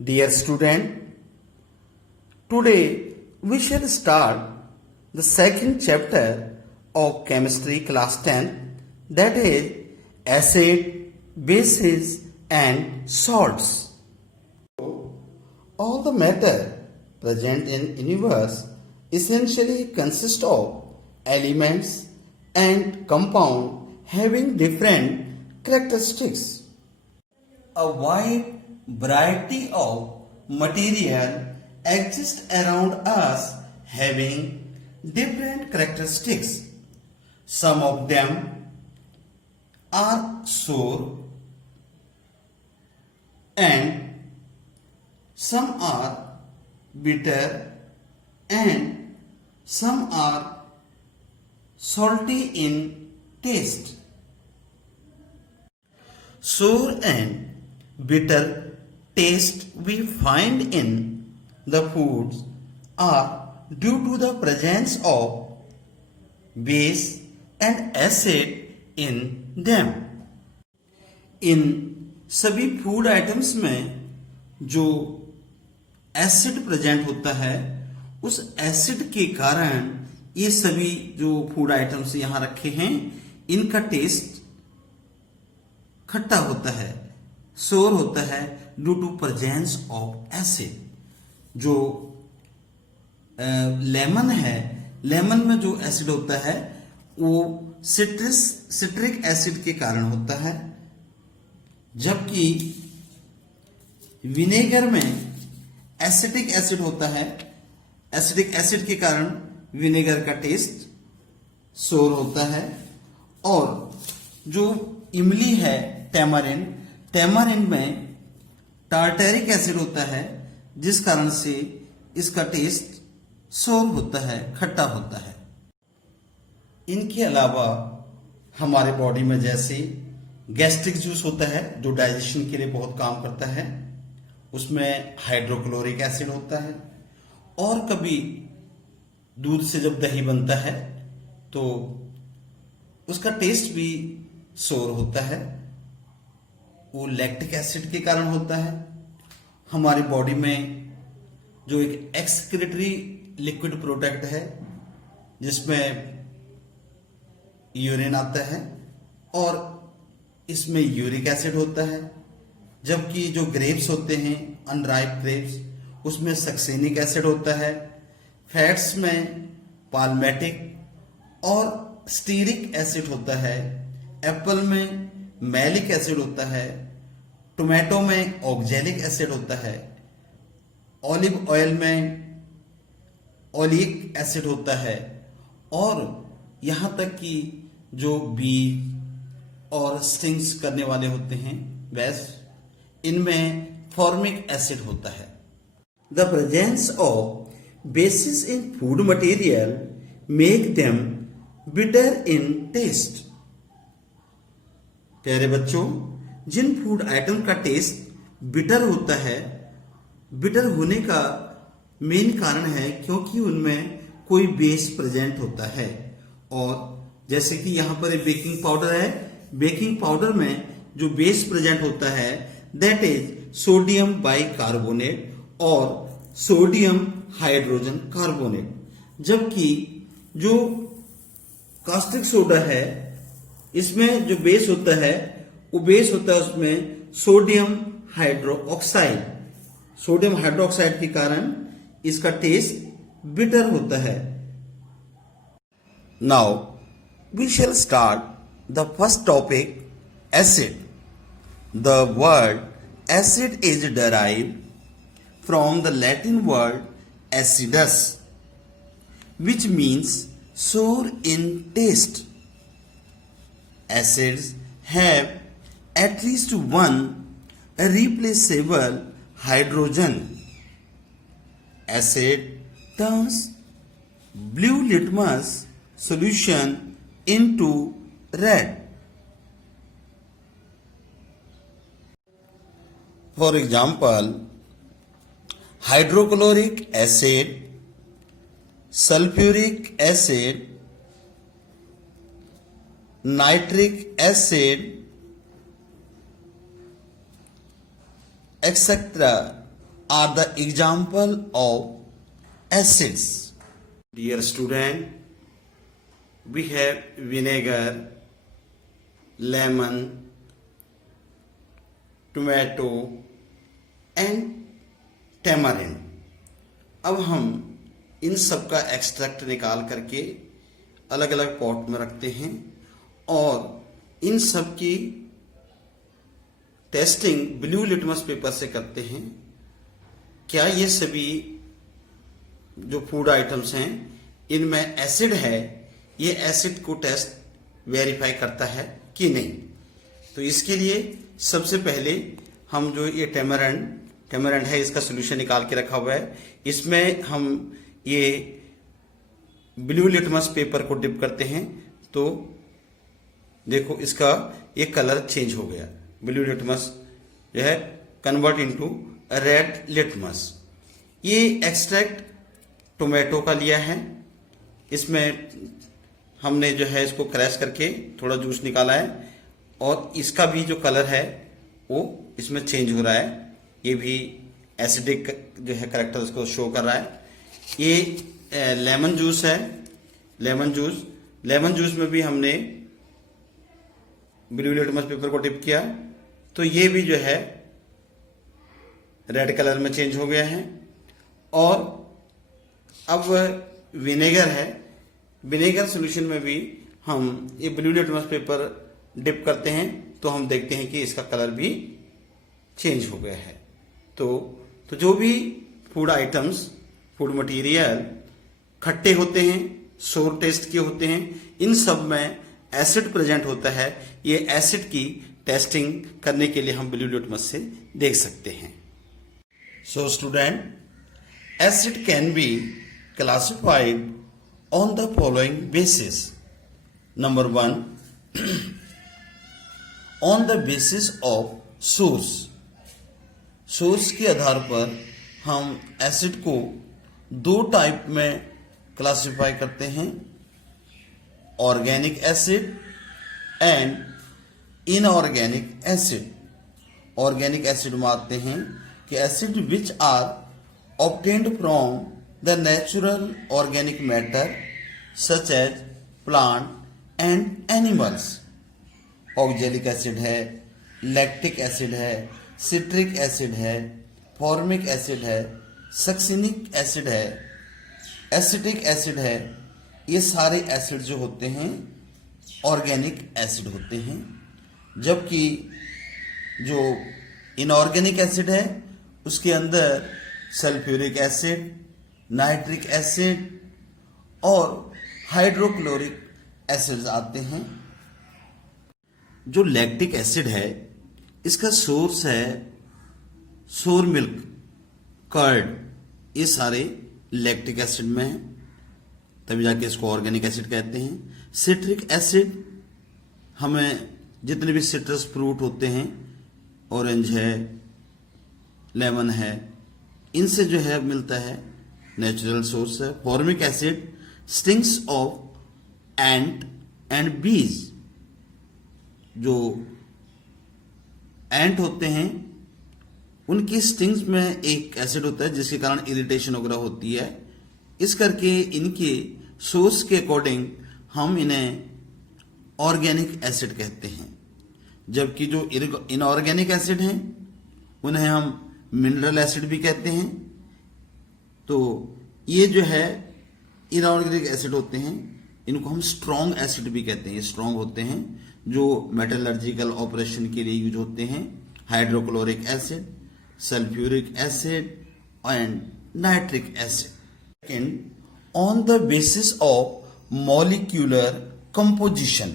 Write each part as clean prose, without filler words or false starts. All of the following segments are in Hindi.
Dear student, today we shall start the second chapter of chemistry class 10, that is acid, bases and salts. All the matter present in universe essentially consists of elements and compound having different characteristics. A wide variety of material exists around us having different characteristics. Some of them are sour and some are bitter and some are salty in taste. Sour and bitter taste we find in the foods are due to the presence of base and acid in them. इन सभी फूड आइटम्स में जो एसिड प्रेजेंट होता है उस एसिड के कारण ये सभी जो फूड आइटम्स यहां रखे हैं इनका टेस्ट खट्टा होता है, सोर होता है due to presence of acid. जो लेमन है, लेमन में जो एसिड होता है वो सिट्रिक एसिड के कारण होता है, जबकि विनेगर में एसिटिक एसिड होता है। एसिटिक एसिड के कारण विनेगर का टेस्ट सोर होता है। और जो इमली है टैमारिंड, टैमारिंड में टार्टेरिक एसिड होता है जिस कारण से इसका टेस्ट सोर होता है, खट्टा होता है। इनके अलावा हमारे बॉडी में जैसे गैस्ट्रिक जूस होता है जो डाइजेशन के लिए बहुत काम करता है, उसमें हाइड्रोक्लोरिक एसिड होता है। और कभी दूध से जब दही बनता है तो उसका टेस्ट भी सोर होता है, वो लैक्टिक एसिड के कारण होता है। हमारी बॉडी में जो एक एक्सक्रीटरी लिक्विड प्रोडक्ट है जिसमें यूरिन आता है और इसमें यूरिक एसिड होता है, जबकि जो ग्रेप्स होते हैं अनराइप ग्रेप्स उसमें सक्सेनिक एसिड होता है। फैट्स में पाल्मेटिक और स्टीरिक एसिड होता है। एप्पल में मैलिक एसिड होता है। टोमेटो में ऑक्जेलिक एसिड होता है। ऑलिव ऑयल में ओलिक एसिड होता है। और यहां तक कि जो बी और स्टिंग्स करने वाले होते हैं वैस, इनमें फॉर्मिक एसिड होता है। The presence of bases in food material make them bitter in taste. प्यारे बच्चों, जिन फूड आइटम का टेस्ट बिटर होता है, बिटर होने का मेन कारण है क्योंकि उनमें कोई बेस प्रेजेंट होता है। और जैसे कि यहां पर एक बेकिंग पाउडर है, बेकिंग पाउडर में जो बेस प्रेजेंट होता है दैट इज सोडियम बाइकार्बोनेट और सोडियम हाइड्रोजन कार्बोनेट, जबकि जो कास्टिक सोडा है इसमें जो बेस होता है वो बेस होता है उसमें सोडियम हाइड्रोक्साइड। सोडियम हाइड्रोक्साइड के कारण इसका टेस्ट बिटर होता है। Now we shall start the first topic, acid. The word acid is derived from the Latin word acidus, which means sour in taste. Acids have at least one irreplaceable hydrogen. Acid turns blue litmus solution into red. For example, hydrochloric acid, sulfuric acid, nitric acid, etc. are the example of acids? Dear student, we have vinegar, lemon, tomato and tamarind. अब हम इन सब का एक्सट्रैक्ट निकाल करके अलग अलग पॉट में रखते हैं और इन सब की टेस्टिंग ब्लू लिटमस पेपर से करते हैं. क्या ये सभी जो फूड आइटम्स हैं इनमें एसिड है, ये एसिड को टेस्ट वेरीफाई करता है कि नहीं. तो इसके लिए सबसे पहले हम जो ये टेमरेंड है इसका सोल्यूशन निकाल के रखा हुआ है. इसमें हम ये ब्लू लिटमस पेपर को डिप करते हैं तो देखो इसका ये कलर चेंज हो गया. ब्लू लिटमस जो है कन्वर्ट इनटू रेड लिटमस. ये एक्सट्रैक्ट टोमेटो का लिया है. इसमें हमने जो है इसको क्रैश करके थोड़ा जूस निकाला है और इसका भी जो कलर है वो इसमें चेंज हो रहा है. ये भी एसिडिक जो है करेक्टर उसको शो कर रहा है. ये लेमन जूस है. लेमन जूस में भी हमने ब्लू लिटमस पेपर को डिप किया तो ये भी जो है रेड कलर में चेंज हो गया है. और अब विनेगर है. विनेगर सॉल्यूशन में भी हम ये ब्लू लिटमस पेपर डिप करते हैं तो हम देखते हैं कि इसका कलर भी चेंज हो गया है. तो जो भी फूड आइटम्स, फूड मटेरियल खट्टे होते हैं, सोर टेस्ट के होते हैं, इन सब में एसिड प्रेजेंट होता है. ये एसिड की टेस्टिंग करने के लिए हम ब्लू लिटमस से देख सकते हैं. So student, acid can be classified on the following basis. Number 1, on the basis of source. Source के आधार पर हम एसिड को दो टाइप में क्लासिफाई करते हैं, organic acid and inorganic acid. Organic acid मानते हैं कि acid which are obtained from the natural organic matter such as plant and animals. Oxalic acid है, लैक्टिक एसिड है, सिट्रिक एसिड है, फॉर्मिक एसिड है, सक्सिनिक एसिड है, एसिटिक एसिड है. ये सारे एसिड जो होते हैं ऑर्गेनिक एसिड होते हैं. जबकि जो इनऑर्गेनिक एसिड है उसके अंदर सल्फ्यूरिक एसिड, नाइट्रिक एसिड और हाइड्रोक्लोरिक एसिड्स आते हैं. जो लैक्टिक एसिड है इसका सोर्स है सोर मिल्क, कर्ड. ये सारे लैक्टिक एसिड में है, तभी जाके इसको ऑर्गेनिक एसिड कहते हैं. सिट्रिक एसिड हमें जितने भी सिट्रस फ्रूट होते हैं, ऑरेंज है, लेमन है, इनसे जो है मिलता है, नेचुरल सोर्स है. Formic acid stings of ant and बीज. जो एंट होते हैं उनकी स्टिंग्स में एक एसिड होता है जिसके कारण इरिटेशन वगैरह होती है. इस करके इनके सोर्स के अकॉर्डिंग हम इन्हें ऑर्गेनिक एसिड कहते हैं. जबकि जो इनऑर्गेनिक एसिड हैं उन्हें हम मिनरल एसिड भी कहते हैं. तो ये जो है इनऑर्गेनिक एसिड होते हैं, इनको हम स्ट्रॉन्ग एसिड भी कहते हैं. ये स्ट्रॉन्ग होते हैं जो मेटलर्जिकल ऑपरेशन के लिए यूज होते हैं. Hydrochloric acid, sulphuric acid and nitric acid. Second, on the basis of molecular composition,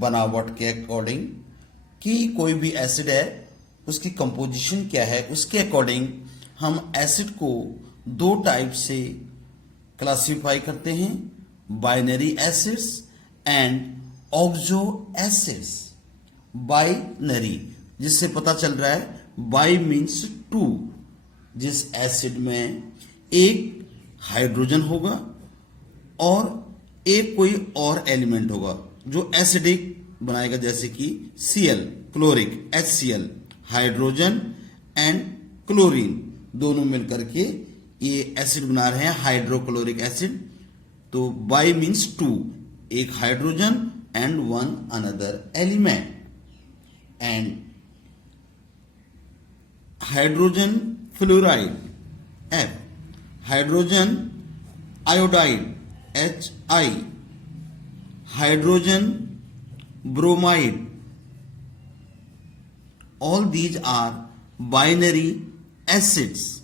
बनावट के अकॉर्डिंग कि कोई भी एसिड है उसकी कंपोजिशन क्या है, उसके अकॉर्डिंग हम एसिड को दो टाइप से क्लासिफाई करते हैं, binary acids and oxo acids. Binary जिससे पता चल रहा है, बाई मीन्स टू, जिस एसिड में एक हाइड्रोजन होगा और एक कोई और एलिमेंट होगा जो एसिडिक बनाएगा, जैसे कि Cl, chloric, HCl, hydrogen and chlorine. दोनों मिलकर के ये एसिड बना रहे हैं हाइड्रोक्लोरिक एसिड। तो बाई मीन्स टू, एक hydrogen and one another element, and hydrogen fluoride F, hydrogen iodide HI, hydrogen bromide, all these are binary acids।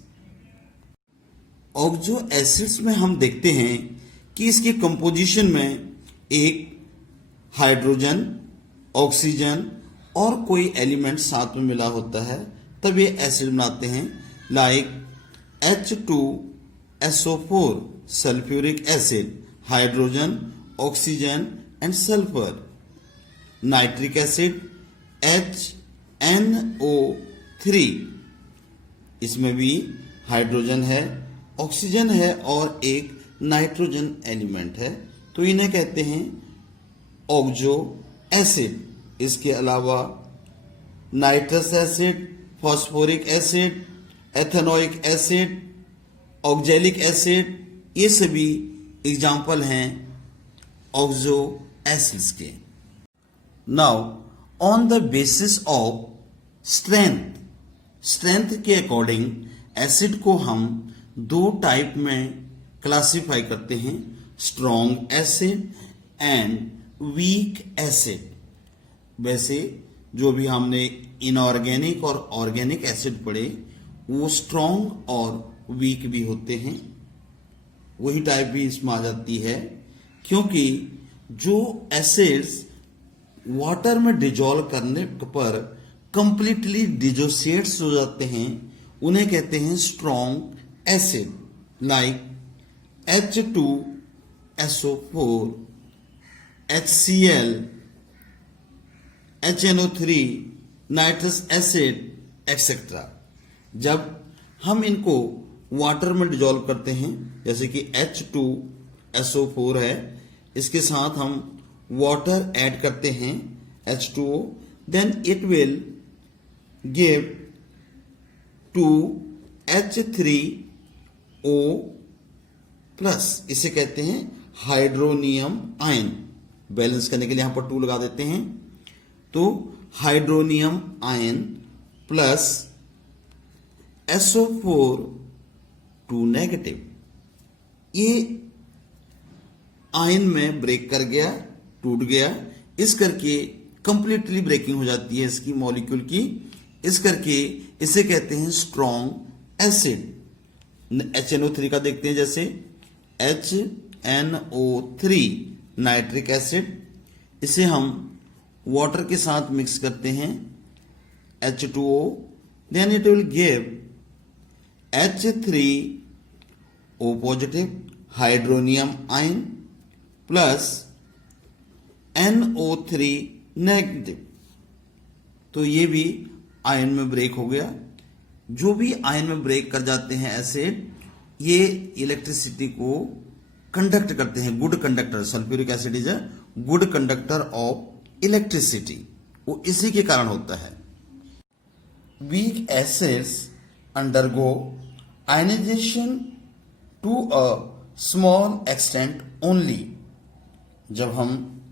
Oxo acids में हम देखते हैं कि इसके कंपोजिशन में एक हाइड्रोजन, ऑक्सीजन और कोई एलिमेंट साथ में मिला होता है, तब ये एसिड बनाते हैं। Like H2SO4 sulphuric acid, hydrogen, oxygen and sulphur. Nitric acid HNO3, इसमें भी हाइड्रोजन है, ऑक्सीजन है और एक नाइट्रोजन एलिमेंट है, तो इन्हें कहते हैं ऑक्सो एसिड। इसके अलावा nitrous acid, phosphoric acid, ethanoic acid, oxalic acid, ये सभी एग्जाम्पल हैं ऑक्सो एसिड्स के। Now on the basis of strength के अकॉर्डिंग एसिड को हम दो टाइप में क्लासिफाई करते हैं, strong acid and weak acid. वैसे जो भी हमने इनऑर्गेनिक और ऑर्गेनिक एसिड पढ़े वो स्ट्रॉन्ग और वीक भी होते हैं, वही टाइप भी इसमें आ जाती है, क्योंकि जो एसिड्स वाटर में डिजोल्व करने पर कंप्लीटली डिसोसिएट्स हो जाते हैं उन्हें कहते हैं strong acid. Like H2SO4, HCl, HNO3, nitrous acid etcetera. जब हम इनको वाटर में डिजोल्व करते हैं, जैसे कि H2SO4 है, इसके साथ हम वाटर ऐड करते हैं H2O, then it will give 2H3O plus, इसे कहते हैं हाइड्रोनियम आयन। बैलेंस करने के लिए यहां पर 2 लगा देते हैं, तो hydronium ion plus SO4 2 negative, ये आयन में ब्रेक कर गया, टूट गया, इस करके कंप्लीटली ब्रेकिंग हो जाती है इसकी मॉलिक्यूल की, इस करके इसे कहते हैं स्ट्रॉन्ग एसिड। HNO3 का देखते हैं, जैसे HNO3 नाइट्रिक एसिड, इसे हम वाटर के साथ मिक्स करते हैं H2O, then it will give H3O positive hydronium ion plus NO3 negative, तो ये भी आयन में ब्रेक हो गया। जो भी आयन में ब्रेक कर जाते हैं एसिड, ये इलेक्ट्रिसिटी को कंडक्ट करते हैं, good conductor. Sulphuric acid is a good conductor of electricity, वो इसी के कारण होता है। Weak acids undergo ionization to a small extent only. जब हम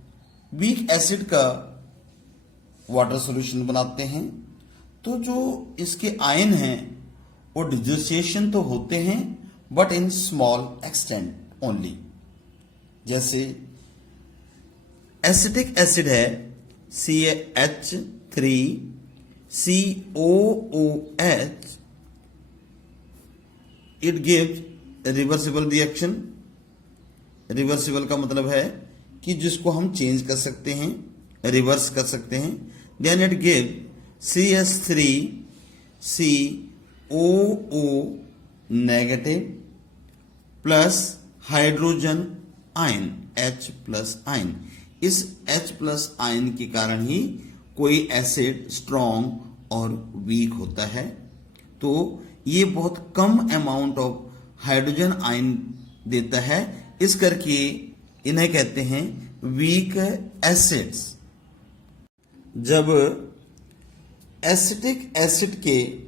वीक एसिड का वाटर सॉल्यूशन बनाते हैं तो जो इसके आयन हैं वो डिसोसिएशन तो होते हैं but in small extent only. जैसे एसिटिक एसिड है CH3COOH, it gives reversible reaction. Reversible का मतलब है कि जिसको हम चेंज कर सकते हैं, रिवर्स कर सकते हैं। Then it give CH3COO negative plus hydrogen ion H plus ion. इस H प्लस आयन के कारण ही कोई एसिड स्ट्रॉन्ग और वीक होता है। तो ये बहुत कम अमाउंट ऑफ हाइड्रोजन आयन देता है, इस करके इन्हें कहते हैं वीक एसिड्स। जब एसिटिक एसिड के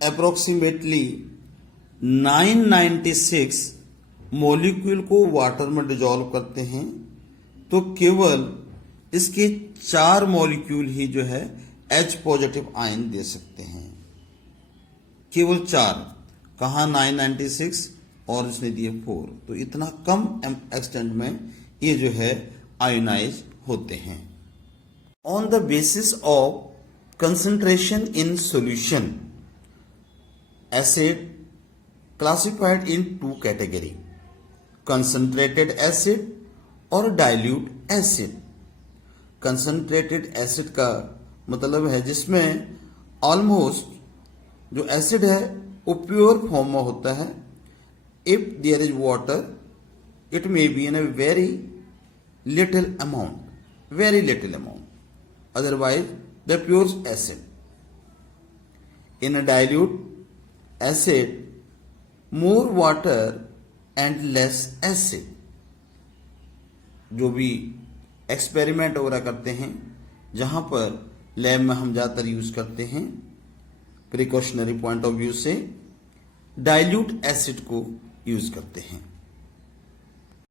अप्रोक्सीमेटली 996 मॉलिक्यूल को वाटर में डिजॉल्व करते हैं तो केवल इसके 4 मॉलिक्यूल ही जो है H पॉजिटिव आयन दे सकते हैं। केवल 4, कहाँ 996 और इसने दिए 4, तो इतना कम एक्सटेंट में ये जो है आयोनाइज होते हैं। On the basis of concentration in solution, acid classified in 2 category, concentrated acid और डाइल्यूट एसिड। कंसंट्रेटेड एसिड का मतलब है जिसमें ऑलमोस्ट जो एसिड है वो प्योर फॉर्म में होता है। If there is water it may be in a very little amount, otherwise the pure acid. In a dilute acid, more water and less acid. जो भी एक्सपेरिमेंट वगैरह करते हैं जहां पर लैब में हम ज़्यादातर यूज करते हैं, प्रिकॉशनरी पॉइंट ऑफ व्यू से डाइल्यूट एसिड को यूज करते हैं।